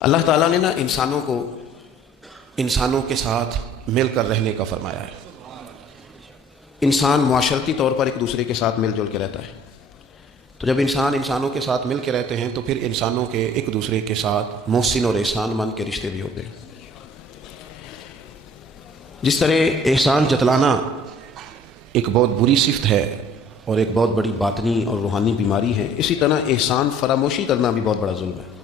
اللہ تعالیٰ نے انسانوں کو انسانوں کے ساتھ مل کر رہنے کا فرمایا ہے۔ انسان معاشرتی طور پر ایک دوسرے کے ساتھ مل جل کے رہتا ہے، تو جب انسان انسانوں کے ساتھ مل کے رہتے ہیں تو پھر انسانوں کے ایک دوسرے کے ساتھ محسن اور احسان مند کے رشتے بھی ہوتے ہیں۔ جس طرح احسان جتلانا ایک بہت بری صفت ہے اور ایک بہت بڑی باطنی اور روحانی بیماری ہے، اسی طرح احسان فراموشی کرنا بھی بہت بڑا ظلم ہے۔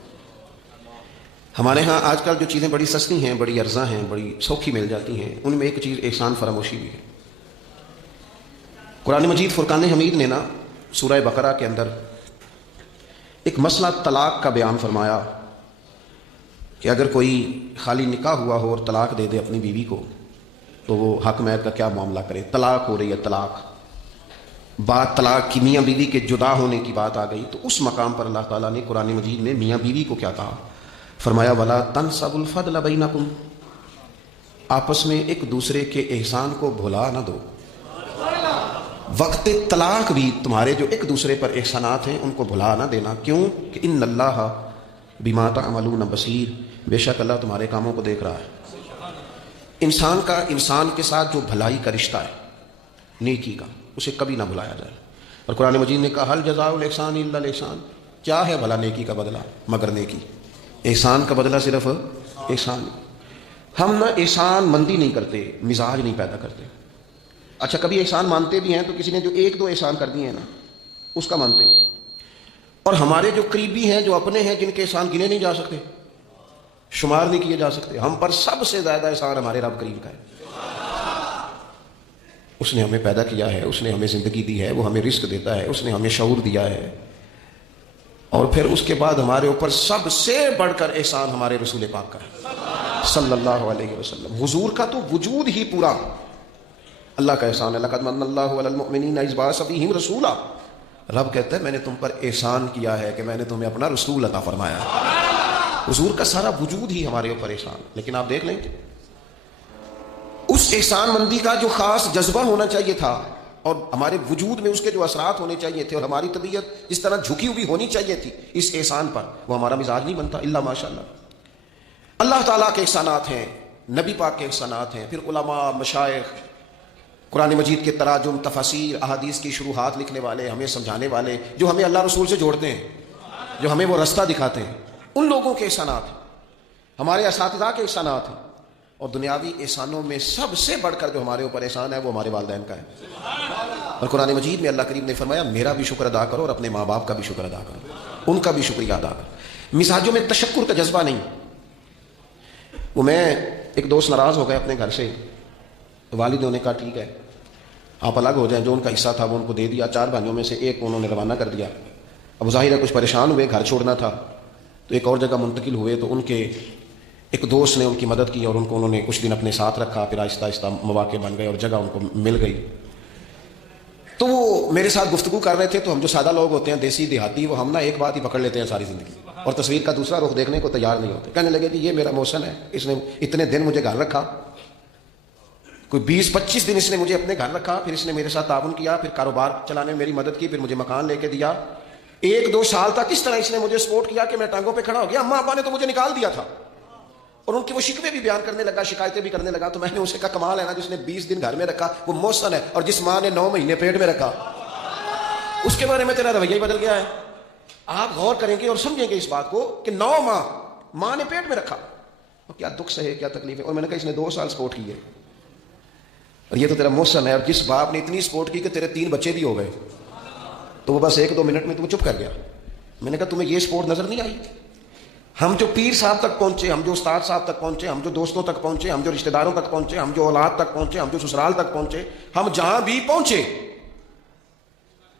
ہمارے ہاں آج کل جو چیزیں بڑی سستی ہیں، بڑی ارزاں ہیں، بڑی سوکھی مل جاتی ہیں، ان میں ایک چیز احسان فراموشی بھی ہے۔ قرآن مجید فرقان حمید نے سورہ بقرہ کے اندر ایک مسئلہ طلاق کا بیان فرمایا کہ اگر کوئی خالی نکاح ہوا ہو اور طلاق دے دے اپنی بیوی کو تو وہ حق مہر کا کیا معاملہ کرے۔ طلاق ہو رہی ہے، بات طلاق کی، میاں بیوی کے جدا ہونے کی بات آ گئی، تو اس مقام پر اللہ تعالیٰ نے قرآن مجید میں میاں بیوی کو کیا کہا؟ فرمایا وَلَا تَنْسَبُوا الْفَضْلَ بَيْنَكُمْ، آپس میں ایک دوسرے کے احسان کو بھلا نہ دو۔ وقت طلاق بھی تمہارے جو ایک دوسرے پر احسانات ہیں ان کو بھلا نہ دینا۔ کیوں کہ ان اللہ بما تعملون بصیر، بے شک اللہ تمہارے کاموں کو دیکھ رہا ہے۔ انسان کا انسان کے ساتھ جو بھلائی کا رشتہ ہے، نیکی کا، اسے کبھی نہ بھلایا جائے۔ اور قرآن مجید نے کہا هل جزاء الاحسان الا الاحسان، کیا ہے بھلا نیکی کا بدلہ مگر نیکی۔ احسان کا بدلہ صرف احسان۔ ہم احسان مندی نہیں کرتے، مزاج نہیں پیدا کرتے۔ اچھا کبھی احسان مانتے بھی ہیں تو کسی نے جو ایک دو احسان کر دیے ہیں اس کا مانتے ہیں، اور ہمارے جو قریبی ہیں، جو اپنے ہیں، جن کے احسان گنے نہیں جا سکتے، شمار نہیں کیے جا سکتے، ہم پر سب سے زیادہ احسان ہمارے رب کریم کا ہے۔ اس نے ہمیں پیدا کیا ہے، اس نے ہمیں زندگی دی ہے، وہ ہمیں رزق دیتا ہے، اس نے ہمیں شعور دیا ہے، اور پھر اس کے بعد ہمارے اوپر سب سے بڑھ کر احسان ہمارے رسول پاک کا ہے صلی اللہ علیہ وسلم۔ حضور کا تو وجود ہی پورا اللہ کا احسان ہے۔ لقد من اللہ علی المؤمنین اذ بعث فیہم رسولا، رب کہتا ہے میں نے تم پر احسان کیا ہے کہ میں نے تمہیں اپنا رسول عطا فرمایا ہے۔ حضور کا سارا وجود ہی ہمارے اوپر احسان۔ لیکن آپ دیکھ لیں اس احسان مندی کا جو خاص جذبہ ہونا چاہیے تھا، اور ہمارے وجود میں اس کے جو اثرات ہونے چاہیے تھے، اور ہماری طبیعت جس طرح جھکی ہوئی ہونی چاہیے تھی اس احسان پر، وہ ہمارا مزاج نہیں بنتا الا ماشاءاللہ۔ اللہ تعالیٰ کے احسانات ہیں، نبی پاک کے احسانات ہیں، پھر علماء، مشائخ، قرآن مجید کے تراجم، تفاسیر، احادیث کی شروحات لکھنے والے، ہمیں سمجھانے والے، جو ہمیں اللہ رسول سے جوڑتے ہیں، جو ہمیں وہ رستہ دکھاتے ہیں، ان لوگوں کے احسانات ہیں، ہمارے اساتذہ کے احسانات ہیں۔ اور دنیاوی احسانوں میں سب سے بڑھ کر جو ہمارے اوپر احسان ہے وہ ہمارے والدین کا ہے۔ اور قرآن مجید میں اللہ کریم نے فرمایا میرا بھی شکر ادا کرو اور اپنے ماں باپ کا بھی شکر ادا کرو، ان کا بھی شکریہ ادا کرو۔ مزاجوں میں تشکر کا جذبہ نہیں۔ وہ میں ایک دوست ناراض ہو گئے اپنے گھر سے، والدوں نے کہا ٹھیک ہے آپ الگ ہو جائیں، جو ان کا حصہ تھا وہ ان کو دے دیا، 4 بھائیوں میں سے ایک کو انہوں نے روانہ کر دیا۔ اب ظاہر ہے کچھ پریشان ہوئے، گھر چھوڑنا تھا تو ایک اور جگہ منتقل ہوئے، تو ان کے ایک دوست نے ان کی مدد کی اور ان کو انہوں نے کچھ دن اپنے ساتھ رکھا، پھر آہستہ آہستہ مواقع بن گئے اور جگہ ان کو مل گئی۔ تو وہ میرے ساتھ گفتگو کر رہے تھے، تو ہم جو سادہ لوگ ہوتے ہیں، دیسی دیہاتی، وہ ہم ایک بات ہی پکڑ لیتے ہیں ساری زندگی، اور تصویر کا دوسرا رخ دیکھنے کو تیار نہیں ہوتے۔ کہنے لگے کہ یہ میرا محسن ہے، اس نے اتنے دن مجھے گھر رکھا، کوئی 20-25 دن اس نے مجھے اپنے گھر رکھا، پھر اس نے میرے ساتھ تعاون کیا، پھر کاروبار چلانے میں میری مدد کی، پھر مجھے مکان لے کے دیا۔ 1-2 سال تک اس طرح اس نے مجھے سپورٹ کیا کہ میں ٹانگوں پہ کھڑا ہو گیا۔ اماں ابا نے تو مجھے نکال دیا تھا، اور ان کی وہ شکوے بھی بیان کرنے لگا، شکایتیں بھی کرنے لگا۔ تو میں نے اسے کہا کمال ہے نا، جس نے 20 دن گھر میں رکھا وہ محسن ہے، اور جس ماں نے 9 مہینے پیٹ میں رکھا اس کے بارے میں تیرا رویہ ہی بدل گیا ہے۔ آپ غور کریں گے اور سمجھیں گے اس بات کو کہ 9 ماں نے پیٹ میں رکھا، اور کیا دکھ سہے، کیا تکلیف ہے۔ اور میں نے کہا اس نے 2 سال سپورٹ کی ہے، اور یہ تو تیرا محسن ہے۔ اور جس باپ نے اتنی سپورٹ کی کہ تیرے 3 بچے بھی ہو گئے، تو وہ بس 1-2 منٹ میں تو وہ چپ کر گیا۔ میں نے کہا تمہیں یہ سپورٹ نظر نہیں آئی؟ ہم جو پیر صاحب تک پہنچے، ہم جو استاد صاحب تک پہنچے، ہم جو دوستوں تک پہنچے، ہم جو رشتہ داروں تک پہنچے، ہم جو اولاد تک پہنچے، ہم جو سسرال تک پہنچے، ہم جہاں بھی پہنچے،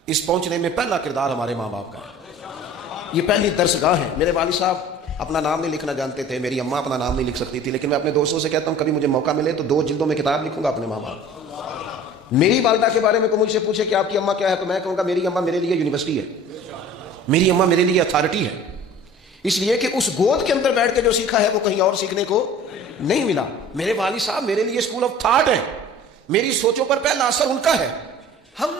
اس پہنچنے میں پہلا کردار ہمارے ماں باپ کا ہے۔ یہ پہلی درسگاہ ہے۔ میرے والد صاحب اپنا نام نہیں لکھنا جانتے تھے، میری اماں اپنا نام نہیں لکھ سکتی تھی، لیکن میں اپنے دوستوں سے کہتا ہوں کبھی مجھے موقع ملے تو 2 جلدوں میں کتاب لکھوں گا اپنے ماں باپ۔ میری والدہ کے بارے میں کوئی مجھ سے پوچھے کہ آپ کی اماں کیا ہے، تو میں کہوں گا میری اماں میرے لیے یونیورسٹی ہے، میری اماں میرے لیے اتھارٹی ہے، اس لیے کہ اس گود کے اندر بیٹھ کے جو سیکھا ہے وہ کہیں اور سیکھنے کو نہیں ملا۔ میرے والد صاحب میرے لیے اسکول آف تھاٹ ہے، میری سوچوں پر پہلا اثر ان کا ہے۔ ہم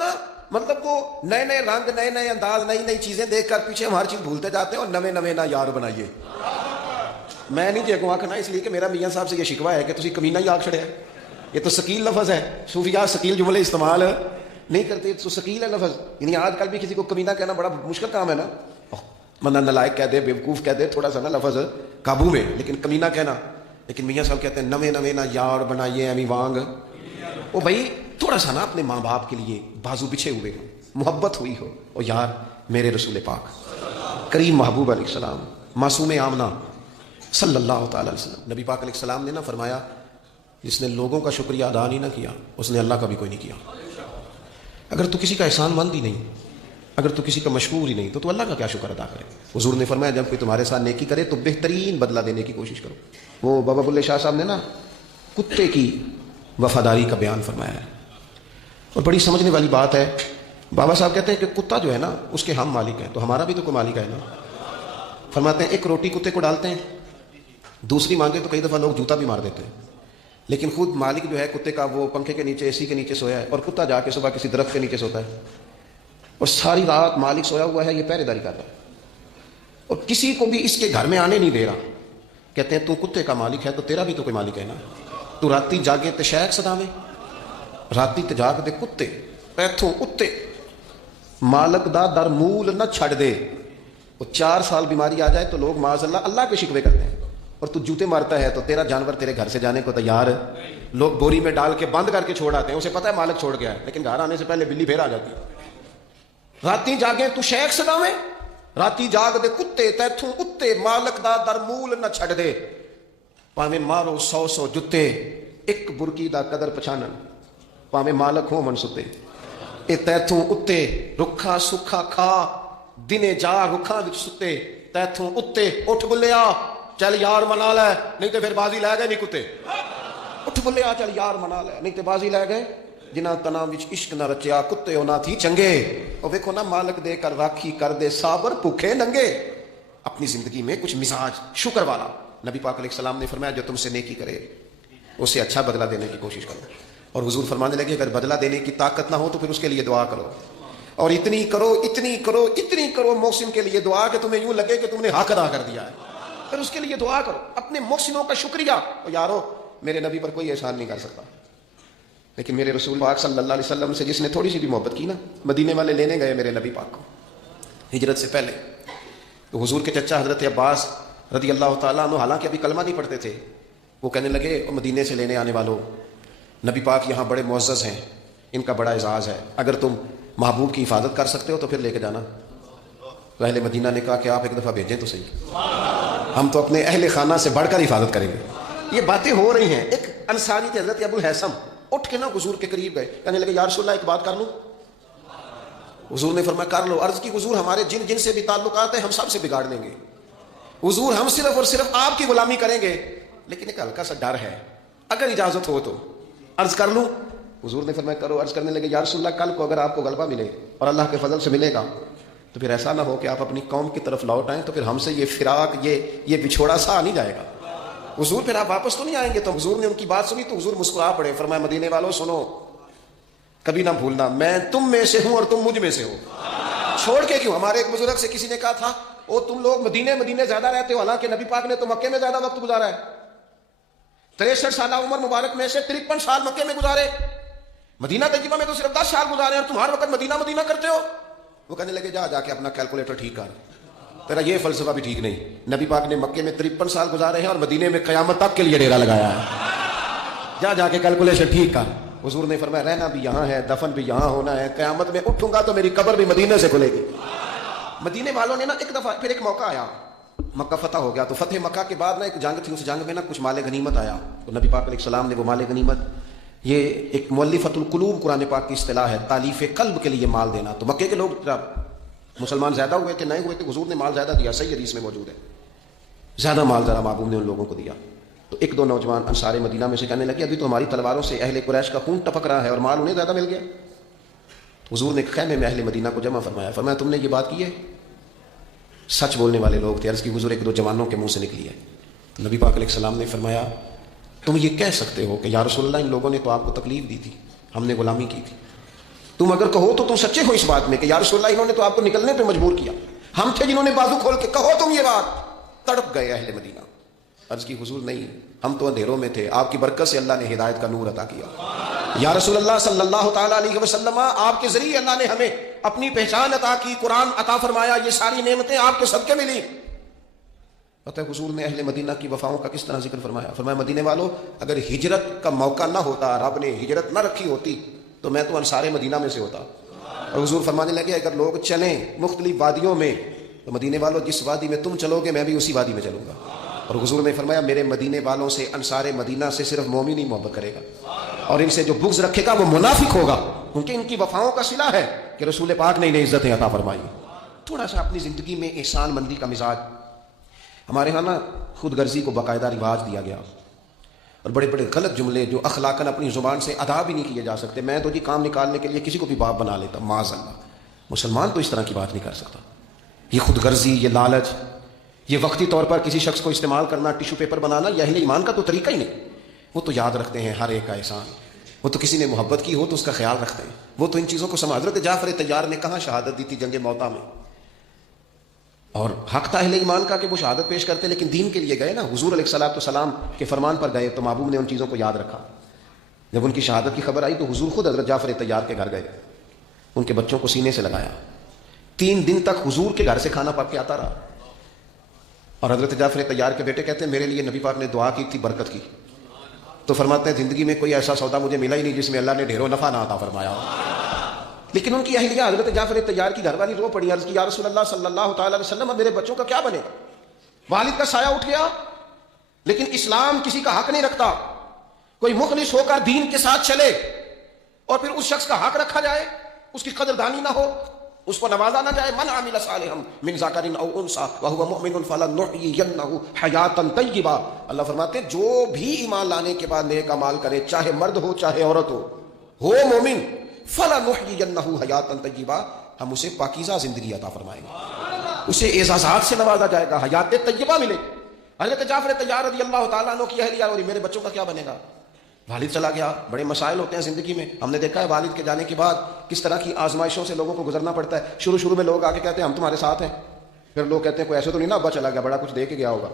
مطلب وہ نئے نئے رنگ، نئے نئے انداز، نئی نئی چیزیں دیکھ کر پیچھے ہم ہر چیز بھولتے جاتے ہیں، اور نئے نئے نہ یار بنائیے۔ میں نہیں جی اگوں آخنا، اس لیے کہ میرا میاں صاحب سے یہ شکوہ ہے کہ تسی کمینہ ہی آگ چھڑیا، یہ تو ثقیل لفظ ہے، صوفیاء ثقیل جملے استعمال نہیں کرتے، تو ثقیل ہے لفظ، یعنی آج کل بھی کسی کو کمینہ کہنا بڑا مشکل کام ہے نا، بندہ نالائق کہہ دے، بیوقوف کہہ دے، تھوڑا سا نا لفظ قابو میں، لیکن کمینہ کہنا، لیکن میاں صاحب کہتے ہیں نویں نویں نہ یار بنائیے ایمی وانگ، او بھائی تھوڑا سا نا اپنے ماں باپ کے لیے بازو بچھے ہوئے ہو، محبت ہوئی ہو، او یار میرے رسول پاک کریم محبوب علیہ السلام معصوم آمنہ صلی اللہ تعالی علیہ وسلم، نبی پاک علیہ السلام نے نا فرمایا جس نے لوگوں کا شکریہ ادا نہیں نہ کیا اس نے اللہ کا بھی کوئی نہیں کیا۔ اگر تو کسی کا احسان مند ہی نہیں، اگر تو کسی کا مشکور ہی نہیں تو اللہ کا کیا شکر ادا کرے؟ حضور نے فرمایا جب کوئی تمہارے ساتھ نیکی کرے تو بہترین بدلہ دینے کی کوشش کرو۔ وہ بابا بلے شاہ صاحب نے نا کتے کی وفاداری کا بیان فرمایا ہے، اور بڑی سمجھنے والی بات ہے۔ بابا صاحب کہتے ہیں کہ کتا جو ہے نا اس کے ہم مالک ہیں، تو ہمارا بھی تو کوئی مالک ہے نا۔ فرماتے ہیں ایک روٹی کتے کو ڈالتے ہیں، دوسری مانگے تو کئی دفعہ لوگ جوتا بھی مار دیتے ہیں، لیکن خود مالک جو ہے کتے کا وہ پنکھے کے نیچے اے سی کے نیچے سویا ہے، اور کتا جا کے صبح کسی درخت کے نیچے سوتا ہے، اور ساری رات مالک سویا ہوا ہے، یہ پہرے داری کر رہا ہے، اور کسی کو بھی اس کے گھر میں آنے نہیں دے رہا۔ کہتے ہیں تو کتے کا مالک ہے تو تیرا بھی تو کوئی مالک ہے نا، تو راتی جاگے تے شیخ صداویں، راتی تے جاگ دے کتے پیتھوں اتے، مالک دا در مول نہ چھڑ دے۔ وہ 4 سال بیماری آ جائے تو لوگ معاذ اللہ اللہ کے شکوے کرتے ہیں، اور تو جوتے مارتا ہے تو تیرا جانور تیرے گھر سے جانے کو تیار، لوگ بوری میں ڈال کے بند کر کے چھوڑ آتے ہیں، اسے پتہ ہے مالک چھوڑ گیا ہے، لیکن گھر آنے سے پہلے بلی پھر آ جاتی ہے۔ راتی جاگے تو شیخ صداویں، راتی جاگ دے کتے تیتھوں اتے، مالک دا در مول نہ چھڑ دے، پاویں مارو 100 جتے، ایک برکی دا قدر پچھانن، پاویں مالک ہو من ستے، اے تیتھوں اتے رکھا سکھا کھا، دنے جا رکھاں وچ ستے، تیتھوں اتے اٹھ بلیا چل یار منا لے نہیں تے پھر بازی لے گئے نہیں کتے، اٹھ بلیا چل یار منا لے نہیں تے بازی لے گئے، جنہاں تناں وچ عشق نہ رچیا کتے ہونا تھی چنگے۔ اور دیکھو نا مالک دے کر راکھی کر دے صابر بھوکے ننگے، اپنی زندگی میں کچھ مزاج شکر والا۔ نبی پاک علیہ السلام نے فرمایا جو تم سے نیکی کرے اسے اچھا بدلہ دینے کی کوشش کرو، اور حضور فرمانے لگے اگر بدلہ دینے کی طاقت نہ ہو تو پھر اس کے لیے دعا کرو، اور اتنی کرو اتنی کرو اتنی کرو محسن کے لیے دعا کہ تمہیں یوں لگے کہ تم نے حق ادا کر دیا ہے، پھر اس کے لیے دعا کرو، اپنے محسنوں کا شکریہ۔ اور یارو میرے نبی پر کوئی احسان نہیں کر سکتا، لیکن میرے رسول پاک صلی اللہ علیہ وسلم سے جس نے تھوڑی سی بھی محبت کی نا، مدینے والے لینے گئے میرے نبی پاک کو ہجرت سے پہلے، تو حضور کے چچا حضرت عباس رضی اللہ تعالیٰ عنہ حالانکہ ابھی کلمہ نہیں پڑھتے تھے، وہ کہنے لگے مدینے سے لینے آنے والوں، نبی پاک یہاں بڑے معزز ہیں، ان کا بڑا اعزاز ہے، اگر تم محبوب کی حفاظت کر سکتے ہو تو پھر لے کے جانا۔ تو اہل مدینہ نے کہا کہ آپ ایک دفعہ بھیجیں تو صحیح، ہم تو اپنے اہل خانہ سے بڑھ کر حفاظت کریں گے۔ یہ باتیں ہو رہی ہیں، ایک انصاری تھے حضرت ابو الحیثم، اٹھ کے نا حضور کے قریب گئے، کہنے لگے یا رسول اللہ ایک بات کر لوں؟ حضور نے فرمایا کر لو۔ عرض کی حضور ہمارے جن جن سے بھی تعلقات ہیں ہم سب سے بگاڑ لیں گے، حضور ہم صرف اور صرف آپ کی غلامی کریں گے، لیکن ایک ہلکا سا ڈر ہے، اگر اجازت ہو تو عرض کر لوں؟ حضور نے فرمایا کرو۔ عرض کرنے لگے یا رسول اللہ کل کو اگر آپ کو غلبہ ملے اور اللہ کے فضل سے ملے گا تو پھر ایسا نہ ہو کہ آپ اپنی قوم کی طرف لوٹ آئیں تو پھر ہم سے یہ فراق یہ بچھوڑا سا نہیں جائے گا، حضور پھر آپ واپس تو نہیں آئیں گے۔ تو حضور نے ان کی بات سنی تو حضور مسکرا پڑے، فرمایا مدینے والوں سنو، کبھی نہ بھولنا میں تم میں سے ہوں اور تم مجھ میں سے ہو، چھوڑ کے کیوں؟ ہمارے ایک بزرگ سے کسی نے کہا تھا وہ تم لوگ مدینے زیادہ رہتے ہو، حالانکہ نبی پاک نے تو مکے میں زیادہ وقت گزارا ہے، 63 سالہ عمر مبارک میں سے 53 سال مکے میں گزارے، مدینہ طیبہ میں تو صرف 10 سال گزارے اور تم ہر وقت مدینہ کرتے ہو۔ وہ کہنے لگے جا کے اپنا کیلکولیٹر ٹھیک کر، تیرا یہ فلسفہ بھی ٹھیک نہیں، نبی پاک نے مکے میں 53 سال گزارے ہیں اور مدینے میں قیامت تک کے لیے ڈیرا لگایا ہے، جا کے کیلکولیشن ٹھیک کر۔ حضور نے فرمایا رہنا بھی یہاں ہے، دفن بھی یہاں ہونا ہے، قیامت میں اٹھوں گا تو میری قبر بھی مدینے سے کھلے گی۔ مدینے والوں نے نا ایک دفعہ پھر ایک موقع آیا، مکہ فتح ہو گیا، تو فتح مکہ کے بعد نا ایک جنگ تھی، اس جنگ میں نا کچھ مال غنیمت آیا، تو نبی پاک علیہ السلام نے وہ مال غنیمت، یہ ایک مؤلفۃ القلوب قرآن پاک کی اصطلاح ہے، تالیف قلب کے لیے مال دینا۔ تو مکے کے لوگ مسلمان زیادہ ہوئے تھے نئے ہوئے تھے، حضور نے مال زیادہ دیا، صحیح حدیث میں موجود ہے، زیادہ مال ذرا محبوب نے ان لوگوں کو دیا۔ تو ایک دو نوجوان انصار مدینہ میں سے کہنے لگے ابھی تو ہماری تلواروں سے اہل قریش کا خون ٹپک رہا ہے اور مال انہیں زیادہ مل گیا۔ حضور نے خیمے میں اہل مدینہ کو جمع فرمایا تم نے یہ بات کی ہے؟ سچ بولنے والے لوگ تھے، عرض کی حضور ایک دو جوانوں کے منہ سے نکلی ہے۔ تو نبی پاک علیہ السلام نے فرمایا تم یہ کہہ سکتے ہو کہ یا رسول اللہ ان لوگوں نے تو آپ کو تکلیف دی تھی، ہم نے غلامی کی تھی، تم اگر کہو تو تم سچے ہو اس بات میں کہ یا رسول اللہ انہوں نے تو آپ کو نکلنے پہ مجبور کیا، ہم تھے جنہوں نے بازو کھول کے کہو تم یہ بات۔ تڑپ گئے اہل مدینہ، عرض کی حضور نہیں، ہم تو اندھیروں میں تھے، آپ کی برکت سے اللہ نے ہدایت کا نور عطا کیا۔ یا رسول اللہ صلی اللہ تعالیٰ علیہ وسلم، آپ کے ذریعے اللہ نے ہمیں اپنی پہچان عطا کی، قرآن عطا فرمایا، یہ ساری نعمتیں آپ کے صدقے ملی۔ پتہ ہے حضور نے اہل مدینہ کی وفاؤں کا کس طرح ذکر فرمایا؟ فرمایا مدینے والوں، اگر ہجرت کا موقع نہ ہوتا، رب نے ہجرت نہ رکھی ہوتی تو میں تو انصار مدینہ میں سے ہوتا۔ اور حضور فرمانے لگے اگر لوگ چلیں مختلف وادیوں میں تو مدینے والوں جس وادی میں تم چلو گے میں بھی اسی وادی میں چلوں گا۔ اور حضور نے فرمایا میرے مدینے والوں سے، انصار مدینہ سے صرف مومن ہی محبت کرے گا، اور ان سے جو بغض رکھے گا وہ منافق ہوگا، کیونکہ ان کی وفاؤں کا صلہ ہے کہ رسول پاک نے انہیں عزتیں عطا فرمائی۔ تھوڑا سا اپنی زندگی میں احسان مندی کا مزاج، ہمارے ہاں نا خود غرضی کو باقاعدہ رواج دیا گیا، اور بڑے بڑے غلط جملے جو اخلاقاً اپنی زبان سے ادا بھی نہیں کیے جا سکتے، میں تو جی کام نکالنے کے لیے کسی کو بھی باپ بنا لیتا، معاذ اللہ۔ مسلمان تو اس طرح کی بات نہیں کر سکتا۔ یہ خود غرضی، یہ لالچ، یہ وقتی طور پر کسی شخص کو استعمال کرنا، ٹیشو پیپر بنانا، یہ اہل ایمان کا تو طریقہ ہی نہیں۔ وہ تو یاد رکھتے ہیں ہر ایک کا احسان، وہ تو کسی نے محبت کی ہو تو اس کا خیال رکھتے ہیں، وہ تو ان چیزوں کو سمجھ۔ حضرت جعفر طیار نے کہاں شہادت دی تھی؟ جنگ موطا میں، اور حق تھا اہل ایمان کا کہ وہ شہادت پیش کرتے، لیکن دین کے لیے گئے نا، حضور علیہ الصلوۃ والسلام کے فرمان پر گئے تو محبوب نے ان چیزوں کو یاد رکھا۔ جب ان کی شہادت کی خبر آئی تو حضور خود حضرت جعفر طیار کے گھر گئے، ان کے بچوں کو سینے سے لگایا، 3 دن تک حضور کے گھر سے کھانا پک کے آتا رہا۔ اور حضرت جعفر طیار کے بیٹے کہتے ہیں میرے لیے نبی پاک نے دعا کی تھی برکت کی، تو فرماتے ہیں زندگی میں کوئی ایسا سودا مجھے ملا ہی نہیں جس میں اللہ نے ڈھیروں نفع نہ عطا فرمایا ہو۔ لیکن ان کی اہلیہ حضرت جعفر طیار کی گھر والی رو پڑی، عرض کی یا رسول اللہ صلی اللہ تعالی علیہ وسلم اب میرے بچوں کا کیا بنے گا؟ والد کا سایہ اٹھ گیا، لیکن اسلام کسی کا حق نہیں رکھتا۔ کوئی مخلص ہو کر دین کے ساتھ چلے اور پھر اس شخص کا حق رکھا جائے، اس کی قدردانی نہ ہو، اس کو نوازا نہ جائے۔ من عمل صالحا من ذکر او انثى وهو مؤمن فلنحيينه حیاتا طیبہ، اللہ فرماتے ہیں جو بھی ایمان لانے کے بعد نیک اعمال کرے، چاہے مرد ہو چاہے عورت ہو مومن، فلنحيينه حیاتا طیبہ، ہم اسے پاکیزہ زندگی عطا فرمائیں گے، اسے اعزازات سے نوازا جائے گا، حیات طیبہ ملے۔ حضرت جعفر طیار رضی اللہ تعالیٰ عنہ کی اہلیہ اور میرے بچوں کا کیا بنے گا؟ والد چلا گیا، بڑے مسائل ہوتے ہیں زندگی میں، ہم نے دیکھا ہے والد کے جانے کے بعد کس طرح کی آزمائشوں سے لوگوں کو گزرنا پڑتا ہے۔ شروع میں لوگ آ کے کہتے ہیں ہم تمہارے ساتھ ہیں، پھر لوگ کہتے ہیں کوئی ایسے تو نہیں نا ابا چلا گیا، بڑا کچھ دے کے گیا ہوگا،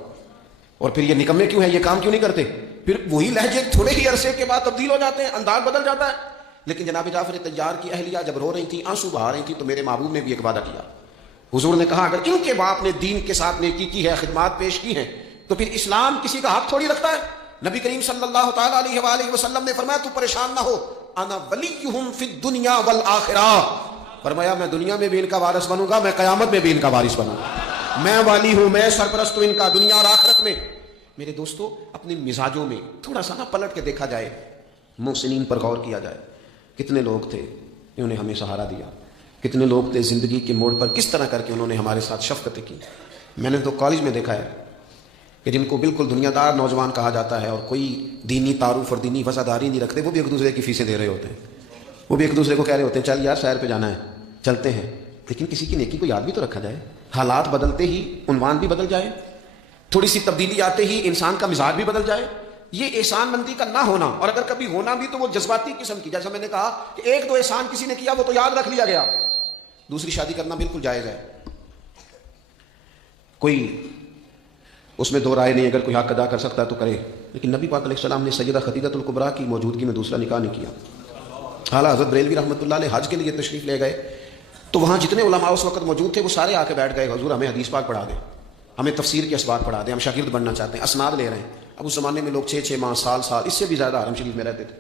اور پھر یہ نکمے کیوں ہیں، یہ کام کیوں نہیں کرتے، پھر وہی لہجے تھوڑے ہی عرصے کے بعد تبدیل ہو جاتے ہیں، انداز بدل جاتا ہے۔ لیکن جناب جعفر طیار کی اہلیہ جب رو رہی تھی، آنسو بہا رہی تھی، تو میرے محبوب نے بھی ایک وعدہ کیا۔ حضور نے کہا اگر ان کے باپ نے دین کے ساتھ نیکی کی ہے، خدمات پیش کی ہیں، تو پھر اسلام کسی کا حق تھوڑی رکھتا ہے۔ نبی کریم صلی اللہ تعالیٰ علیہ وآلہ وسلم نے فرمایا تو پریشان نہ ہو، انا ولیہم فی الدنیا والآخرہ، فرمایا میں دنیا میں بھی ان کا وارث بنوں گا، میں قیامت میں بھی ان کا وارث بنوں گا، میں والی ہوں، میں سرپرست ہوں ان کا دنیا اور آخرت میں۔ میرے دوستو اپنے مزاجوں میں تھوڑا سا نہ پلٹ کے دیکھا جائے، محسنین پر غور کیا جائے، کتنے لوگ تھے انہوں نے ہمیں سہارا دیا، کتنے لوگ تھے زندگی کے موڑ پر کس طرح کر کے انہوں نے ہمارے ساتھ شفقتیں کی۔ میں نے تو کالج میں دیکھا ہے کہ جن کو بالکل دنیا دار نوجوان کہا جاتا ہے اور کوئی دینی تعارف اور دینی وفاداری نہیں رکھتے، وہ بھی ایک دوسرے کی فیسیں دے رہے ہوتے ہیں، وہ بھی ایک دوسرے کو کہہ رہے ہوتے ہیں چل یار سیر پہ جانا ہے چلتے ہیں، لیکن کسی کی نیکی کو یاد بھی تو رکھا جائے۔ حالات بدلتے ہی عنوان بھی بدل جائے، تھوڑی سی تبدیلی آتے ہی انسان کا مزاج بھی بدل جائے۔ یہ احسان مندی کا نہ ہونا، اور اگر کبھی ہونا بھی تو وہ جذباتی قسم کی، جیسا میں نے کہا کہ 1-2 احسان کسی نے کیا وہ تو یاد رکھ لیا گیا۔ دوسری شادی کرنا بالکل جائز ہے، کوئی اس میں 2 رائے نہیں، اگر کوئی حق ادا کر سکتا ہے تو کرے، لیکن نبی پاک علیہ السلام نے سیدہ خدیجہ الکبریٰ کی موجودگی میں دوسرا نکاح نہیں کیا۔ حالانکہ حضرت بریلوی رحمۃ اللہ علیہ حج کے لیے تشریف لے گئے تو وہاں جتنے علماء اس وقت موجود تھے وہ سارے آ کے بیٹھ گئے، حضور ہمیں حدیث پاک پڑھا دیں، ہمیں تفسیر کے اسباق پڑھا دیں، ہم شاگرد بننا چاہتے ہیں، اسناد لے رہے ہیں۔ اب اس زمانے میں لوگ 6 ماہ، سال اس سے بھی زیادہ حرم شریف میں رہتے تھے،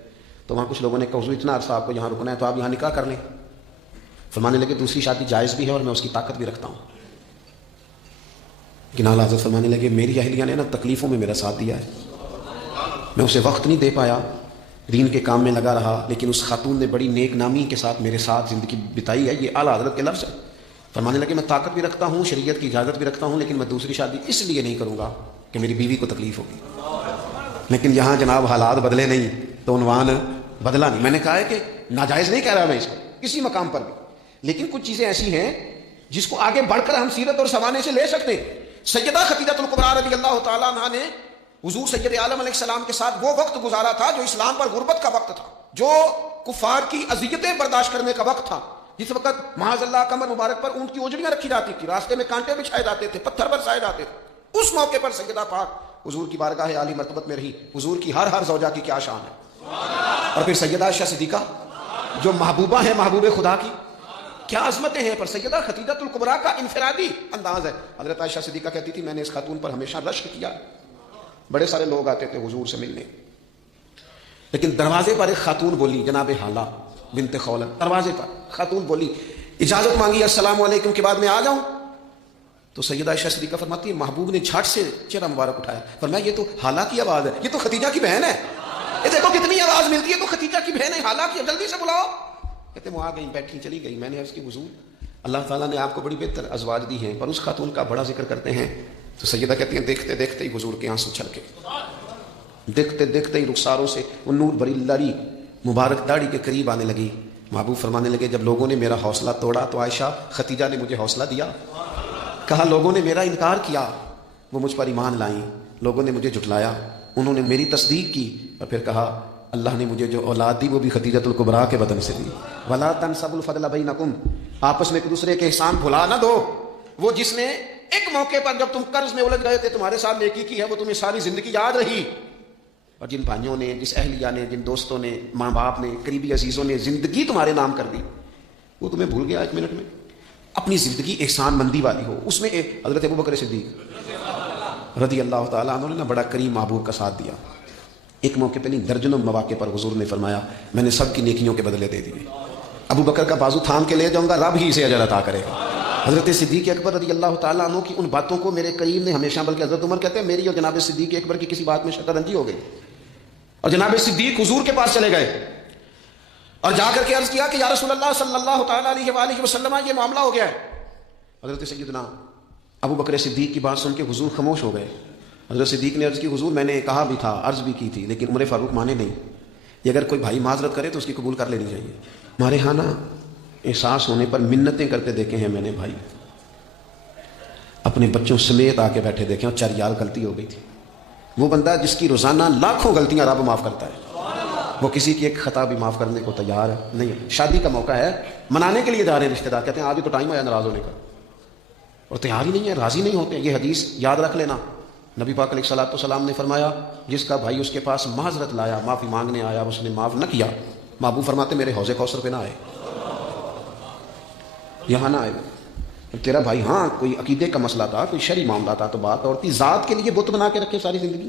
تو وہاں کچھ لوگوں نے کہا حضور اتنا عرصہ آپ کو یہاں رکنا ہے تو آپ یہاں نکاح کر لیں۔ فرمانے لگے دوسری شادی جائز بھی ہے اور میں اس کی طاقت بھی رکھتا ہوں، لیکن اعلیٰ حضرت فرمانے لگے میری اہلیہ نے نا تکلیفوں میں میرا ساتھ دیا ہے، میں اسے وقت نہیں دے پایا، دین کے کام میں لگا رہا، لیکن اس خاتون نے بڑی نیک نامی کے ساتھ میرے ساتھ زندگی بتائی ہے۔ یہ اعلیٰ حضرت کے لفظ ہے۔ فرمانے لگے میں طاقت بھی رکھتا ہوں، شریعت کی اجازت بھی رکھتا ہوں، لیکن میں دوسری شادی اس لیے نہیں کروں گا کہ میری بیوی کو تکلیف ہوگی۔ لیکن یہاں جناب حالات بدلے نہیں تو عنوان بدلا نہیں۔ میں نے کہا ہے کہ ناجائز نہیں کہہ رہا میں اس کو کسی مقام پر بھی، لیکن کچھ چیزیں ایسی ہیں جس کو آگے بڑھ کر ہم سیرت اور سوانے سے لے سکتے ہیں۔ سیدہ خدیجہ الکبریٰ رضی اللہ تعالیٰ عنہا نے حضور سید عالم علیہ السلام کے ساتھ وہ وقت گزارا تھا جو اسلام پر غربت کا وقت تھا، جو کفار کی اذیتیں برداشت کرنے کا وقت تھا، جس وقت معاذ اللہ کمر مبارک پر اونٹ کی اوجڑیاں رکھی جاتی تھی، راستے میں کانٹے بچھائے جاتے تھے، پتھر برسائے جاتے تھے۔ اس موقع پر سیدہ پاک حضور کی بارگاہ عالی مرتبت میں رہی، حضور کی ہر زوجہ کی کیا شان ہے، اور پھر سیدہ عائشہ صدیقہ جو محبوبہ ہیں محبوب خدا کی، کیا عظمتیں ہیں، پر سیدہ خدیجہ الکبریٰ کا انفرادی انداز ہے۔ حضرت عائشہ صدیقہ کہتی تھی میں نے اس خاتون پر ہمیشہ رشک کیا، بڑے سارے لوگ آتے تھے حضور سے ملنے، لیکن دروازے پر ایک خاتون بولی، جناب حالہ بنت خولت، دروازے پر خاتون بولی، اجازت مانگی السلام علیکم کے بعد میں آ جاؤں؟ تو سیدہ عائشہ صدیقہ فرماتی ہے محبوب نے جھٹ سے چہرہ مبارک اٹھایا، فرمایا یہ تو حالہ کی آواز ہے، یہ تو خدیجہ کی بہن ہے، یہ دیکھو کتنی آواز ملتی ہے، تو خدیجہ کی بہن ہے، حالہ کی، جلدی سے بلاؤ۔ کہتے وہ آ گئی، بیٹھی، چلی گئی۔ میں نے عرض کی حضور اللہ تعالیٰ نے آپ کو بڑی بہتر ازواج دی ہیں، پر اس خاتون کا بڑا ذکر کرتے ہیں۔ تو سیدہ کہتی ہیں دیکھتے دیکھتے ہی حضور کے آنسو چھلکے، دیکھتے دیکھتے ہی رخساروں سے وہ نور بری لڑی مبارک داڑھی کے قریب آنے لگی۔ محبوب فرمانے لگے جب لوگوں نے میرا حوصلہ توڑا تو عائشہ خدیجہ نے مجھے حوصلہ دیا، کہا لوگوں نے میرا انکار کیا، وہ مجھ پر ایمان لائیں، لوگوں نے مجھے جھٹلایا، انہوں نے میری تصدیق کی، اور پھر کہا اللہ نے مجھے جو اولاد دی وہ بھی خدیجہ الکبریٰ کے بدن سے دی۔ وَلَا تَنْسَبُوا الْفَضْلَ بَيْنَكُمْ، آپس میں ایک دوسرے کے احسان بھلا نہ دو۔ وہ جس نے ایک موقع پر جب تم قرض میں الجھ گئے تھے تمہارے ساتھ نیکی کی ہے، وہ تمہیں ساری زندگی یاد رہی، اور جن بھائیوں نے، جس اہلیہ نے، جن دوستوں نے، ماں باپ نے، قریبی عزیزوں نے زندگی تمہارے نام کر دی، وہ تمہیں بھول گیا ایک منٹ میں۔ اپنی زندگی احسان مندی والی ہو، اس میں حضرت ابوبکر صدیق رضی اللہ تعالیٰ عنہ نے بڑا کریم محبوب کا ساتھ دیا۔ ایک موقع پہ نہیں، درجنوں مواقع پر حضور نے فرمایا میں نے سب کی نیکیوں کے بدلے دے دیے، ابو بکر کا بازو تھام کے لے جاؤں گا، رب ہی اسے اجر عطا کرے گا۔ حضرت صدیق اکبر رضی اللہ تعالیٰ عنہ کی ان باتوں کو میرے کریم نے ہمیشہ، بلکہ حضرت عمر کہتے ہیں میری اور جناب صدیق اکبر کی کسی بات میں شطرنجی ہو گئی، اور جناب صدیق حضور کے پاس چلے گئے اور جا کر کے عرض کیا کہ یا رسول اللہ صلی اللہ تعالیٰ علیہ وآلہ وسلم یہ معاملہ ہو گیا ہے۔ حضرت سیدنا ابو بکر صدیق کی بات سن کے حضور خاموش ہو گئے۔ حضرت صدیق نے عرض کی حضور میں نے کہا بھی تھا، عرض بھی کی تھی، لیکن عمر فاروق مانے نہیں، یہ اگر کوئی بھائی معذرت کرے تو اس کی قبول کر لینی چاہیے۔ ہمارے ہاں نا احساس ہونے پر منتیں کرتے دیکھے ہیں میں نے بھائی، اپنے بچوں سمیت آ کے بیٹھے دیکھے، اور چریال غلطی ہو گئی تھی، وہ بندہ جس کی روزانہ لاکھوں غلطیاں رب معاف کرتا ہے، وہ کسی کی ایک خطا بھی معاف کرنے کو تیار نہیں ہے۔ شادی کا موقع ہے، منانے کے لیے جا رہے ہیں رشتہ دار، کہتے ہیں آج تو ٹائم آیا ناراض ہونے کا، اور تیار ہی نہیں ہے، راضی نہیں ہوتے۔ یہ حدیث یاد رکھ لینا، نبی پاک علیہ الصلوۃ والسلام نے فرمایا جس کا بھائی اس کے پاس معذرت لایا، معافی مانگنے آیا، اس نے معاف نہ کیا، محبوب فرماتے میرے حوض کوثر پہ نہ آئے، یہاں نہ آئے۔ تیرا بھائی ہاں کوئی عقیدے کا مسئلہ تھا، کوئی شرعی معاملہ تھا تو بات اور تھی، ذات کے لیے بت بنا کے رکھے ساری زندگی،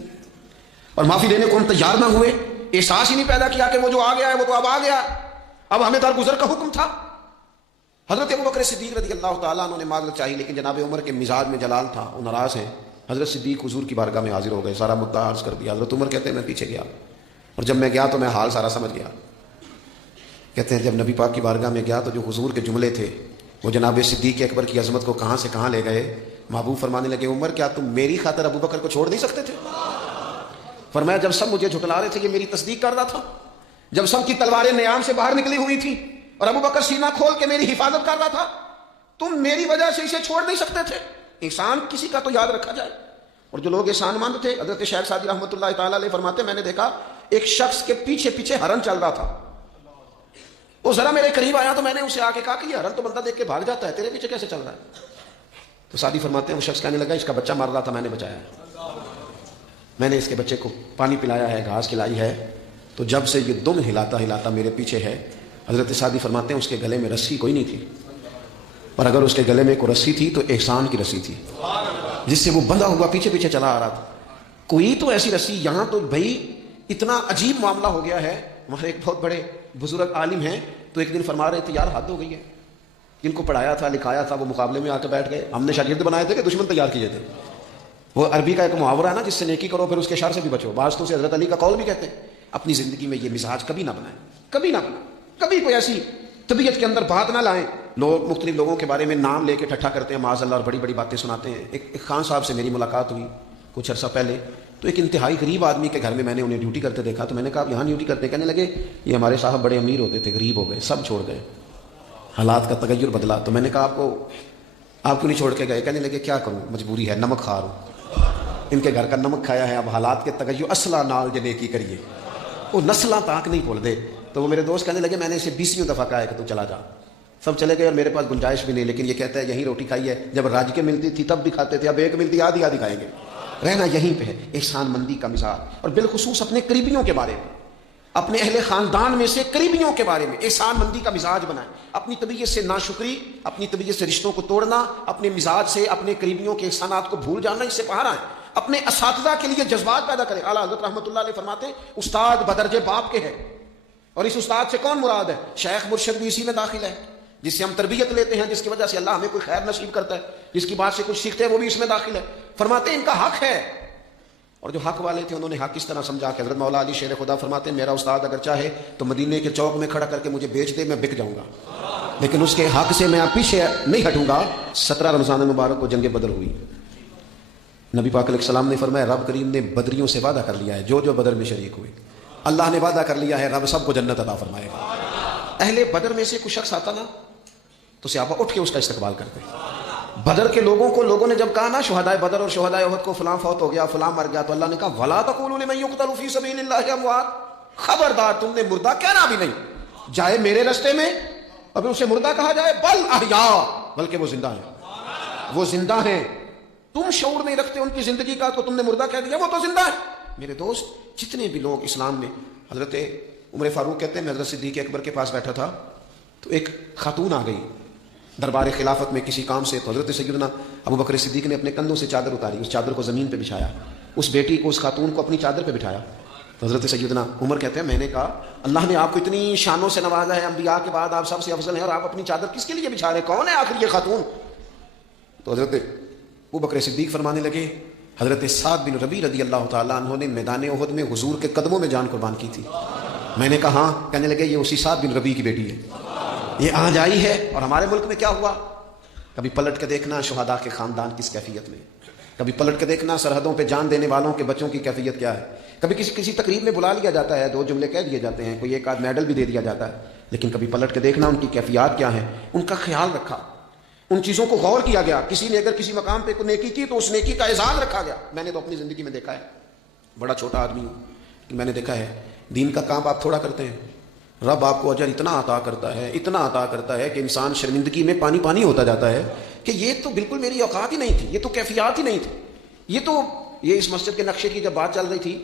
اور معافی دینے کو ہم تیار نہ ہوئے، احساس ہی نہیں پیدا کیا کہ وہ جو آ گیا ہے وہ تو اب آ گیا، اب ہمیں درگزر کا حکم تھا۔ حضرت ابوبکر صدیق رضی اللہ تعالیٰ عنہ نے معذرت چاہی، لیکن جناب عمر کے مزاج میں جلال تھا، وہ ناراض ہیں۔ حضرت صدیق حضور کی بارگاہ میں حاضر ہو گئے، سارا مدعا عرض کر دیا۔ حضرت عمر کہتے ہیں میں پیچھے گیا، اور جب میں گیا تو میں حال سارا سمجھ گیا۔ کہتے ہیں جب نبی پاک کی بارگاہ میں گیا تو جو حضور کے جملے تھے وہ جناب صدیق اکبر کی عظمت کو کہاں سے کہاں لے گئے۔ محبوب فرمانے لگے عمر کیا تم میری خاطر ابوبکر کو چھوڑ نہیں سکتے تھے؟ فرمایا جب سب مجھے جھٹلا رہے تھے یہ میری تصدیق کر رہا تھا، جب سب کی تلواریں نیام سے باہر نکلی ہوئی تھی اور ابوبکر سینہ کھول کے میری حفاظت کر رہا تھا، تم میری وجہ سے اسے چھوڑ نہیں سکتے تھے۔ احسان کسی کا تو یاد رکھا جائے، اور جو لوگ احسان مند تھے، حضرت شیخ سعدی رحمۃ اللہ تعالیٰ علیہ فرماتے میں نے دیکھا ایک شخص کے پیچھے پیچھے ہرن چل رہا تھا، وہ ذرا میرے قریب آیا تو میں نے اسے آ کے کہا کہ یہ ہرن تو بندہ دیکھ کے بھاگ جاتا ہے، تیرے پیچھے کیسے چل رہا ہے؟ تو سعدی فرماتے ہیں وہ شخص کہنے لگا اس کا بچہ مر رہا تھا، میں نے بچایا ہے، میں نے اس کے بچے کو پانی پلایا ہے، گھاس کھلائی ہے، تو جب سے یہ دم ہلاتا ہلاتا میرے پیچھے ہے۔ حضرت سعدی فرماتے ہیں اس کے گلے میں رسی کوئی نہیں تھی، اور اگر اس کے گلے میں کوئی رسی تھی تو احسان کی رسی تھی، جس سے وہ بندھا ہوا پیچھے پیچھے چلا آ رہا تھا۔ کوئی تو ایسی رسی، یہاں تو بھائی اتنا عجیب معاملہ ہو گیا ہے۔ ہمارے ایک بہت بڑے بزرگ عالم ہیں تو ایک دن فرما رہے تھے یار حد ہو گئی ہے، جن کو پڑھایا تھا لکھایا تھا وہ مقابلے میں آ کے بیٹھ گئے، ہم نے شاگرد بنائے تھے کہ دشمن تیار کیے تھے۔ وہ عربی کا ایک محاورہ ہے نا جس سے نیکی کرو پھر اس کے شر سے بھی بچو، بعض تو سے حضرت علی کا قول بھی کہتے ہیں اپنی زندگی میں یہ مزاج کبھی نہ بنائیں، کبھی نہ بنائیں، کبھی کوئی ایسی طبیعت کے اندر بات نہ لائیں۔ لوگ مختلف لوگوں کے بارے میں نام لے کے ٹھٹھا کرتے ہیں معاذ اللہ، اور بڑی بڑی باتیں سناتے ہیں۔ ایک خان صاحب سے میری ملاقات ہوئی کچھ عرصہ پہلے، تو ایک انتہائی غریب آدمی کے گھر میں میں نے انہیں ڈیوٹی کرتے دیکھا، تو میں نے کہا یہاں ڈیوٹی کرتے؟ کہنے لگے یہ ہمارے صاحب بڑے امیر ہوتے تھے، غریب ہو گئے، سب چھوڑ گئے، حالات کا تغیر بدلا۔ تو میں نے کہا آپ کو نہیں چھوڑ کے گئے؟ کہنے لگے کیا کروں مجبوری ہے، نمک کھا رہا ہوں، ان کے گھر کا نمک کھایا ہے، اب حالات کے تغیر اصلہ نال جنے کی کریے، وہ نسلاں تاک نہیں بھول دے۔ تو وہ میرے دوست کہنے لگے میں نے اسے 20ویں دفعہ کہا ہے کہ تو چلا جا، سب چلے گئے اور میرے پاس گنجائش بھی نہیں، لیکن یہ کہتا ہے یہی روٹی کھائی ہے، جب راج کے ملتی تھی تب بھی کھاتے تھے، اب ایک ملتی آدھی آدھی کھائیں گے۔ رہنا یہیں پہ ہے، احسان مندی کا مزاج، اور بالخصوص اپنے قریبیوں کے بارے میں، اپنے اہل خاندان میں سے قریبیوں کے بارے میں احسان مندی کا مزاج بنائیں. اپنی طبیعت سے ناشکری، اپنی طبیعت سے رشتوں کو توڑنا، اپنے مزاج سے اپنے قریبیوں کے احسانات کو بھول جانا، اس سے باہر آئیں. اپنے اساتذہ کے لیے جذبات پیدا کریں. اعلیٰ حضرت رحمۃ اللہ علیہ فرماتے ہیں استاد بدرجے باپ کے ہے، اور اس استاد سے کون مراد ہے؟ شیخ مرشد بھی اسی میں داخل ہے، جس سے ہم تربیت لیتے ہیں، جس کی وجہ سے اللہ ہمیں کوئی خیر نصیب کرتا ہے، جس کی بات سے کچھ سیکھتے ہیں، وہ بھی اس میں داخل ہے. فرماتے ہیں ان کا حق ہے. اور جو حق والے تھے انہوں نے حق اس طرح سمجھا کہ حضرت مولا علی شیر خدا فرماتے ہیں میرا استاد اگر چاہے تو مدینے کے چوک میں کھڑا کر کے مجھے بیچ دے، میں بک جاؤں گا، لیکن اس کے حق سے میں پیچھے نہیں ہٹوں گا. 17 رمضان مبارک کو جنگ بدر ہوئی. نبی پاک علیہ السلام نے فرمایا رب کریم نے بدریوں سے وعدہ کر لیا ہے جو جو بدر میں شریک ہوئے، اللہ نے وعدہ کر لیا ہے رب سب کو جنت عطا فرمائے گا. اہل بدر میں سے کچھ شخص آتا نا تو صحابہ اٹھ کے اس کا استقبال کرتے. بدر کے لوگوں نے جب کہا نا شہدائے بدر اور شہدائے احد کو فلاں فوت ہو گیا، فلاں مر گیا، تو اللہ نے کہا وَلَا تَقُولُوا لِمَن يُقْتَلُ فِي سَبِيلِ اللَّهِ أَمْوَاتٌ، خبردار تم نے مردہ کہنا بھی نہیں، جائے میرے راستے میں ابھی اسے مردہ کہا جائے، بل احیاء، بلکہ وہ زندہ ہیں، وہ زندہ ہیں. تم شعور نہیں رکھتے ان کی زندگی کا تو تم نے مردہ کہہ دیا، وہ تو زندہ ہے. میرے دوست جتنے بھی لوگ اسلام میں، حضرت عمر فاروق کہتے ہیں میں حضرت صدیق اکبر کے پاس بیٹھا تھا تو ایک خاتون آ گئی دربار خلافت میں کسی کام سے، تو حضرت سیدنا ابو بکر صدیق نے اپنے کندھوں سے چادر اتاری، اس چادر کو زمین پہ بچھایا، اس بیٹی کو، اس خاتون کو اپنی چادر پہ بٹھایا. تو حضرت سیدنا عمر کہتے ہیں میں نے کہا اللہ نے آپ کو اتنی شانوں سے نوازا ہے، انبیاء کے بعد آپ سب سے افضل ہیں، اور آپ اپنی چادر کس کے لیے بچھا رہے ہیں؟ کون ہے آخر یہ خاتون؟ تو حضرت ابو بکر صدیق فرمانے لگے حضرت سعد بن ربیع رضی اللہ تعالیٰ عنہ نے میدان احد میں حضور کے قدموں میں جان قربان کی تھی. میں نے کہا ہاں. کہنے لگے یہ اسی سعد بن ربیع کی بیٹی ہے، یہ آج آئی ہے. اور ہمارے ملک میں کیا ہوا؟ کبھی پلٹ کے دیکھنا شہداء کے خاندان کس کیفیت میں، کبھی پلٹ کے دیکھنا سرحدوں پہ جان دینے والوں کے بچوں کی کیفیت کیا ہے. کبھی کسی تقریب میں بلا لیا جاتا ہے، 2 جملے کہہ دیے جاتے ہیں، کوئی ایک آدھ میڈل بھی دے دیا جاتا ہے، لیکن کبھی پلٹ کے دیکھنا ان کی کیفیات کیا ہیں. ان کا خیال رکھا، ان چیزوں کو غور کیا گیا. کسی نے اگر کسی مقام پہ کوئی نیکی کی تو اس نیکی کا اعزاز رکھا گیا. میں نے تو اپنی زندگی میں دیکھا ہے، بڑا چھوٹا آدمی ہوں کہ میں نے دیکھا ہے دین کا کام آپ تھوڑا کرتے ہیں، رب آپ کو اجر اتنا عطا کرتا ہے، اتنا عطا کرتا ہے کہ انسان شرمندگی میں پانی پانی ہوتا جاتا ہے کہ یہ تو بالکل میری اوقات ہی نہیں تھی، یہ تو کیفیات ہی نہیں تھی. یہ اس مسجد کے نقشے کی جب بات چل رہی تھی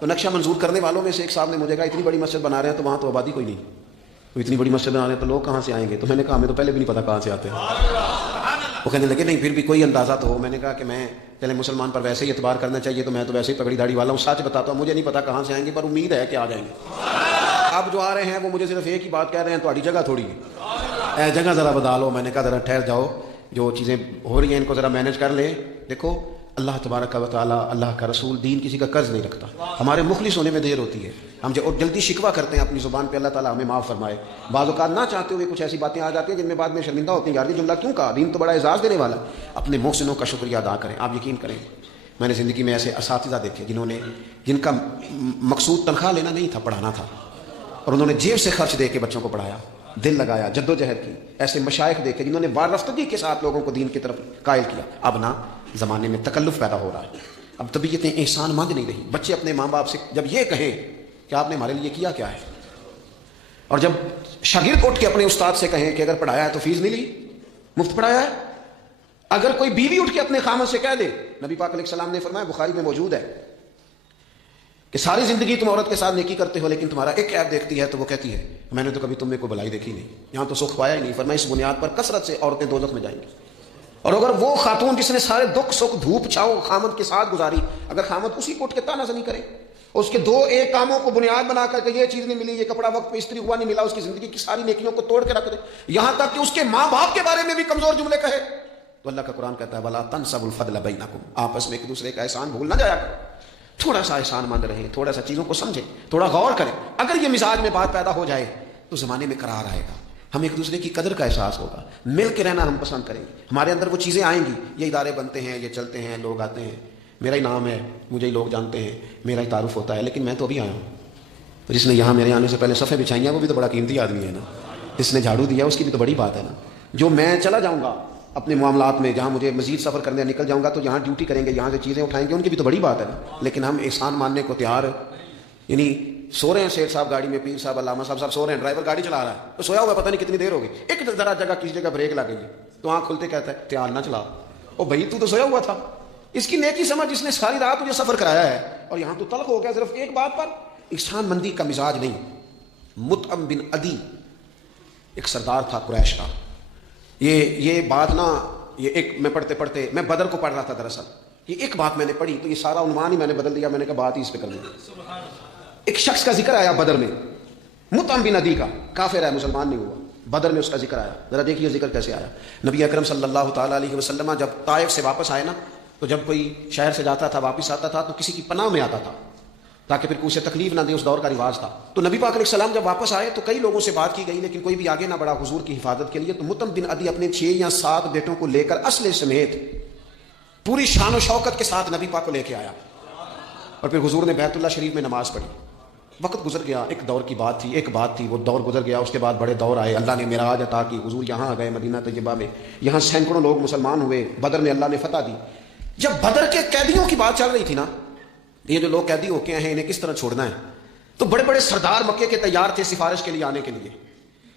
تو نقشہ منظور کرنے والوں میں سے ایک صاحب نے مجھے کہا اتنی بڑی مسجد بنا رہے ہیں تو وہاں تو آبادی کوئی نہیں، تو اتنی بڑی مسجد بنا رہے ہیں تو لوگ کہاں سے آئیں گے؟ تو میں نے کہا ہمیں تو پہلے بھی نہیں پتا کہاں سے آتے ہیں. وہ کہنے لگے نہیں پھر بھی کوئی اندازہ تو ہو. میں نے کہا کہ میں پہلے مسلمان پر ویسے ہی اعتبار کرنا چاہیے، تو میں تو ویسے ہی پگڑی داڑھی والا ہوں، سچ بتاتا ہوں مجھے نہیں پتا کہاں سے آئیں گے، پر امید ہے کہ آ جائیں گے. اب جو آ رہے ہیں وہ مجھے صرف ایک ہی بات کہہ رہے ہیں تمہاری جگہ تھوڑی ہے، جگہ ذرا بدالو. میں نے کہا ذرا ٹھہر جاؤ، جو چیزیں ہو رہی ہیں ان کو ذرا مینیج کر لیں. دیکھو اللہ تبارک و تعالیٰ، اللہ کا رسول، دین کسی کا قرض نہیں رکھتا. ہمارے مخلص ہونے میں دیر ہوتی ہے، ہم جلدی شکوہ کرتے ہیں اپنی زبان پہ، اللہ تعالیٰ ہمیں معاف فرمائے. بعض اوقات نہ چاہتے ہوئے کچھ ایسی باتیں آ جاتی ہیں جن میں بعد میں شرمندہ ہوتی ہیں، یار یہ جملہ کیوں کہا؟ دین تو بڑا اعزاز دینے والا. اپنے محسنوں کا شکریہ ادا کریں. آپ یقین کریں میں نے زندگی میں ایسے اساتذہ دیکھے جن کا مقصود تنخواہ لینا نہیں تھا، پڑھانا تھا، اور انہوں نے جیب سے خرچ دے کے بچوں کو پڑھایا، دل لگایا، جدوجہد کی. ایسے مشائخ دیکھے جنہوں نے وارفتگی کے ساتھ لوگوں کو دین کی طرف قائل کیا. اب نا زمانے میں تکلف پیدا ہو رہا ہے، اب طبیعتیں احسان مند نہیں رہی. بچے اپنے ماں باپ سے جب یہ کہیں کہ آپ نے ہمارے لیے کیا کیا ہے، اور جب شاگرد اٹھ کے اپنے استاد سے کہیں کہ اگر پڑھایا ہے تو فیس نہیں لی، مفت پڑھایا ہے. اگر کوئی بیوی اٹھ کے اپنے خامد سے کہہ دے، نبی پاک علیہ السلام نے فرمایا، بخاری میں موجود ہے، کہ ساری زندگی تم عورت کے ساتھ نیکی کرتے ہو لیکن تمہارا ایک عیب دیکھتی ہے تو وہ کہتی ہے میں نے تو کبھی تم میں کوئی بھلائی دیکھی نہیں، یہاں تو سکھ پایا ہی نہیں. فرمایا اس بنیاد پر کثرت سے عورتیں دوزخ میں جائیں گی. اور اگر وہ خاتون جس نے سارے دکھ سکھ دھوپ چھاؤ خامد کے ساتھ گزاری، اگر خامد اسی کو اٹھ کے تانا زنی کرے، اس کے 2 ایک کاموں کو بنیاد بنا کر کہ یہ چیز نہیں ملی، یہ کپڑا وقت پہ استری ہوا نہیں ملا، اس کی زندگی کی ساری نیکیوں کو توڑ کے رکھ دے، یہاں تک کہ اس کے ماں باپ کے بارے میں بھی کمزور جملے کہے، تو اللہ کا قرآن کہتا ہے وَلَا تَنْسَبُوا الْفَضْلَ بَيْنَكُمْ، آپس میں ایک دوسرے کا احسان بھول نہ جایا کرو. تھوڑا سا احسان مند رہیں، تھوڑا سا چیزوں کو سمجھیں، تھوڑا غور کریں. اگر یہ مزاج میں بات پیدا ہو جائے تو زمانے میں قرار آئے گا، ہم ایک دوسرے کی قدر کا احساس ہوگا، مل کے رہنا ہم پسند کریں گے، ہمارے اندر وہ چیزیں آئیں گی. یہ ادارے بنتے ہیں، یہ چلتے ہیں، لوگ آتے ہیں، میرا ہی نام ہے، مجھے ہی لوگ جانتے ہیں، میرا ہی تعارف ہوتا ہے، لیکن میں تو ابھی آیا ہوں. تو جس نے یہاں میرے آنے سے پہلے صفحے بچھائی ہیں وہ بھی تو بڑا قیمتی آدمی ہے نا، جس نے جھاڑو دیا اس کی بھی تو بڑی بات ہے نا. جو میں چلا جاؤں گا اپنے معاملات میں، جہاں مجھے مزید سفر کرنے نکل جاؤں گا تو یہاں ڈیوٹی کریں گے، یہاں سے چیزیں اٹھائیں گے، ان کی بھی تو بڑی بات ہے نا. لیکن ہم احسان ماننے کو تیار، یعنی سو رہے ہیں سیٹ صاحب گاڑی میں، پیر صاحب علامہ صاحب سو رہے ہیں، ڈرائیور گاڑی چلا رہا ہے تو سویا ہوا پتہ نہیں کتنی دیر ہو گئی، ایک ذرا جگہ کسی جگہ بریک لگ گئی تو آنکھ کھلتے کہتا ہے تیار نہ چلا. او بھائی تو سویا ہوا تھا، اس کی نیکی سمجھ جس نے ساری رات تجھے سفر کرایا ہے، اور یہاں تو تلخ ہو گیا صرف ایک بات پر، احسان مندی کا مزاج نہیں۔ مطعم بن عدی ایک سردار تھا قریش کا، یہ بات نا، یہ ایک میں پڑھتے میں بدر کو پڑھ رہا تھا دراصل، یہ ایک بات میں نے پڑھی تو یہ سارا عنوان ہی میں نے بدل دیا، میں نے کہا بات ہی اس پہ کر دیں۔ ایک شخص کا ذکر آیا بدر میں، مطعم بن عدی کا، کافر ہے، مسلمان نہیں ہوا، بدر میں اس کا ذکر آیا۔ ذرا دیکھیے ذکر کیسے آیا۔ نبی اکرم صلی اللہ تعالیٰ علیہ وسلم جب طائف سے واپس آئے نا، تو جب کوئی شہر سے جاتا تھا واپس آتا تھا تو کسی کی پناہ میں آتا تھا تاکہ پھر اسے تکلیف نہ دے، اس دور کا رواج تھا۔ تو نبی پاک علیہ السلام جب واپس آئے تو کئی لوگوں سے بات کی گئی لیکن کوئی بھی آگے نہ بڑھا حضور کی حفاظت کے لیے۔ تو مطعم بن عدی اپنے 6 یا 7 بیٹوں کو لے کر اسلحے سمیت پوری شان و شوکت کے ساتھ نبی پاک کو لے کے آیا، اور پھر حضور نے بیت اللہ شریف میں نماز پڑھی۔ وقت گزر گیا، ایک دور کی بات تھی، ایک بات تھی، وہ دور گزر گیا، اس کے بعد بڑے دور آئے، اللہ نے معراج عطا کی، حضور یہاں آ گئے مدینہ طیبہ میں، یہاں سینکڑوں لوگ مسلمان ہوئے، بدر میں اللہ نے فتح دی۔ جب بدر کے قیدیوں کی بات چل رہی تھی نا، یہ جو لوگ قیدی ہو کے ہیں انہیں کس طرح چھوڑنا ہے، تو بڑے بڑے سردار مکے کے تیار تھے سفارش کے لیے آنے کے لیے،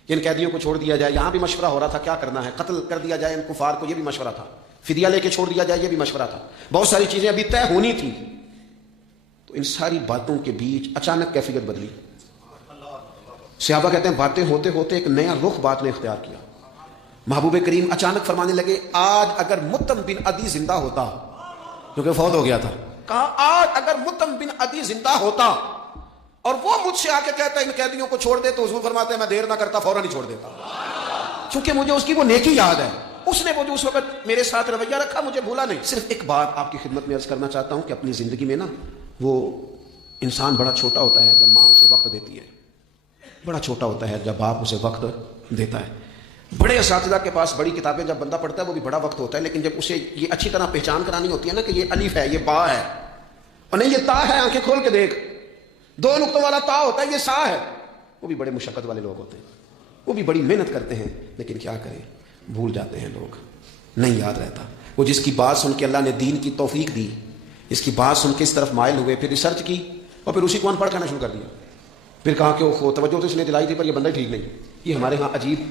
ان قیدیوں کو چھوڑ دیا جائے۔ یہاں بھی مشورہ ہو رہا تھا کیا کرنا ہے، قتل کر دیا جائے ان کفار کو، یہ بھی مشورہ تھا، فدیہ لے کے چھوڑ دیا جائے، یہ بھی مشورہ تھا، بہت ساری چیزیں ابھی طے ہونی تھی۔ تو ان ساری باتوں کے بیچ اچانک کیفیت بدلی۔ صحابہ کہتے ہیں باتیں ہوتے ہوتے ایک نیا رخ بات نے اختیار کیا۔ محبوب کریم اچانک فرمانے لگے، آج اگر مطعم بن عدی زندہ ہوتا، کیونکہ فوت ہو گیا تھا، کہا آج اگر مطعم بن عدی زندہ ہوتا اور وہ مجھ سے آ کے کہتا ان قیدیوں کو چھوڑ دے، تو حضور فرماتے ہیں میں دیر نہ کرتا، فوراً ہی چھوڑ دیتا، چونکہ مجھے اس کی وہ نیکی یاد ہے، اس نے وہ جو اس وقت میرے ساتھ رویہ رکھا مجھے بھولا نہیں۔ صرف ایک بات آپ کی خدمت میں عرض کرنا چاہتا ہوں کہ اپنی زندگی میں نا، وہ انسان بڑا چھوٹا ہوتا ہے جب ماں اسے وقت دیتی ہے، بڑا چھوٹا ہوتا ہے جب باپ اسے وقت دیتا ہے۔ بڑے اساتذہ کے پاس بڑی کتابیں جب بندہ پڑھتا ہے وہ بھی بڑا وقت ہوتا ہے، لیکن جب اسے یہ اچھی طرح پہچان کرانی ہوتی ہے نا کہ یہ الف ہے، یہ با ہے، اور نہیں یہ تا ہے، آنکھیں کھول کے دیکھ، 2 نقطوں والا تا ہوتا ہے، یہ سا ہے، وہ بھی بڑے مشقت والے لوگ ہوتے ہیں، وہ بھی بڑی محنت کرتے ہیں، لیکن کیا کریں، بھول جاتے ہیں لوگ، نہیں یاد رہتا۔ وہ جس کی بات سن کے اللہ نے دین کی توفیق دی، اس کی بات سن کے اس طرف مائل ہوئے، پھر ریسرچ کی اور پھر اسی کو ان پڑھ کرنا شروع کر دیا، پھر کہا کہ وہ توجہ تو اس نے دلائی تھی پر یہ بندہ ٹھیک نہیں۔ یہ ہمارے ہاں عجیب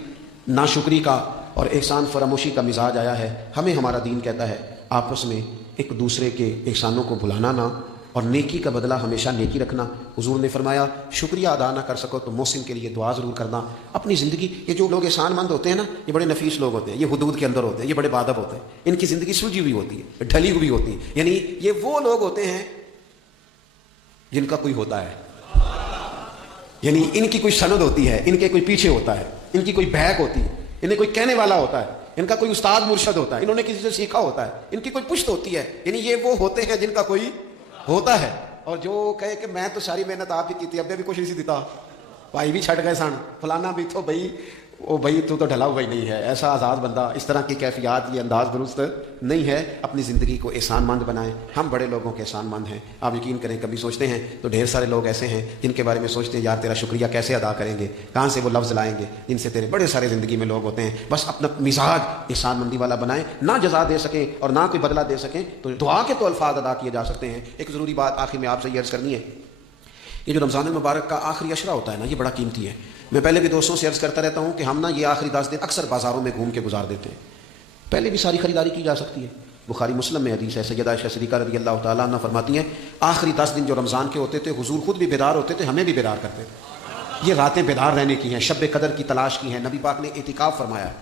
ناشکری کا اور احسان فراموشی کا مزاج آیا ہے۔ ہمیں ہمارا دین کہتا ہے آپس میں ایک دوسرے کے احسانوں کو بھلانا نہ، اور نیکی کا بدلہ ہمیشہ نیکی رکھنا۔ حضور نے فرمایا شکریہ ادا نہ کر سکو تو محسن کے لیے دعا ضرور کرنا۔ اپنی زندگی، یہ جو لوگ احسان مند ہوتے ہیں نا، یہ بڑے نفیس لوگ ہوتے ہیں، یہ حدود کے اندر ہوتے ہیں، یہ بڑے بادب ہوتے ہیں، ان کی زندگی سلجھی ہوئی ہوتی ہے، ڈھلی ہوئی ہوتی ہے، یعنی یہ وہ لوگ ہوتے ہیں جن کا کوئی ہوتا ہے، یعنی ان کی کوئی سند ہوتی ہے، ان کے کوئی پیچھے ہوتا ہے، ان کی کوئی بہک ہوتی ہے، انہیں کوئی کہنے والا ہوتا ہے، ان کا کوئی استاد مرشد ہوتا ہے، انہوں نے کسی سے سیکھا ہوتا ہے، ان کی کوئی پشت ہوتی ہے، یعنی یہ وہ ہوتے ہیں جن کا کوئی ہوتا ہے۔ اور جو کہے کہ میں تو ساری محنت آپ ہی کی تھی، ابھی بھی کچھ نہیں دیتا، بھائی بھی چھٹ گئے سن، فلانا بھی تو بھائی وہ بھائی تو ڈھلا ہوا ہی نہیں ہے، ایسا آزاد بندہ، اس طرح کی کیفیات، یہ انداز درست نہیں ہے۔ اپنی زندگی کو احسان مند بنائیں، ہم بڑے لوگوں کے احسان مند ہیں۔ آپ یقین کریں کبھی سوچتے ہیں تو ڈھیر سارے لوگ ایسے ہیں جن کے بارے میں سوچتے ہیں یار تیرا شکریہ کیسے ادا کریں گے، کہاں سے وہ لفظ لائیں گے، جن سے تیرے بڑے سارے زندگی میں لوگ ہوتے ہیں۔ بس اپنا مزاج احسان مندی والا بنائیں، نہ جزا دے سکیں اور نہ کوئی بدلہ دے سکیں تو دعا کے تو الفاظ ادا کیے جا سکتے ہیں۔ ایک ضروری بات آخر میں آپ سے یہ عرض کرنی ہے، یہ جو رمضان المبارک کا آخری عشرہ ہوتا ہے نا، یہ بڑا قیمتی ہے۔ میں پہلے بھی دوستوں سے عرض کرتا رہتا ہوں کہ ہم نا یہ آخری 10 دن اکثر بازاروں میں گھوم کے گزار دیتے ہیں، پہلے بھی ساری خریداری کی جا سکتی ہے۔ بخاری مسلم میں حدیث ہے، سیدہ عائشہ صدیقہ رضی اللہ تعالیٰ عنہ فرماتی ہیں آخری 10 دن جو رمضان کے ہوتے تھے حضور خود بھی بیدار ہوتے تھے، ہمیں بھی بیدار کرتے تھے۔ یہ راتیں بیدار رہنے کی ہیں، شب قدر کی تلاش کی ہیں، نبی پاک نے اعتکاف فرمایا ہے۔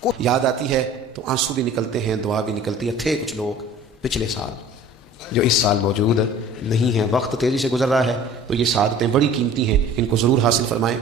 کو یاد آتی ہے تو آنسو بھی نکلتے ہیں، دعا بھی نکلتی ہے۔ تھے کچھ لوگ پچھلے سال جو اس سال موجود نہیں ہیں، وقت تیزی سے گزر رہا ہے، تو یہ سعادتیں بڑی قیمتی ہیں، ان کو ضرور حاصل فرمائیں۔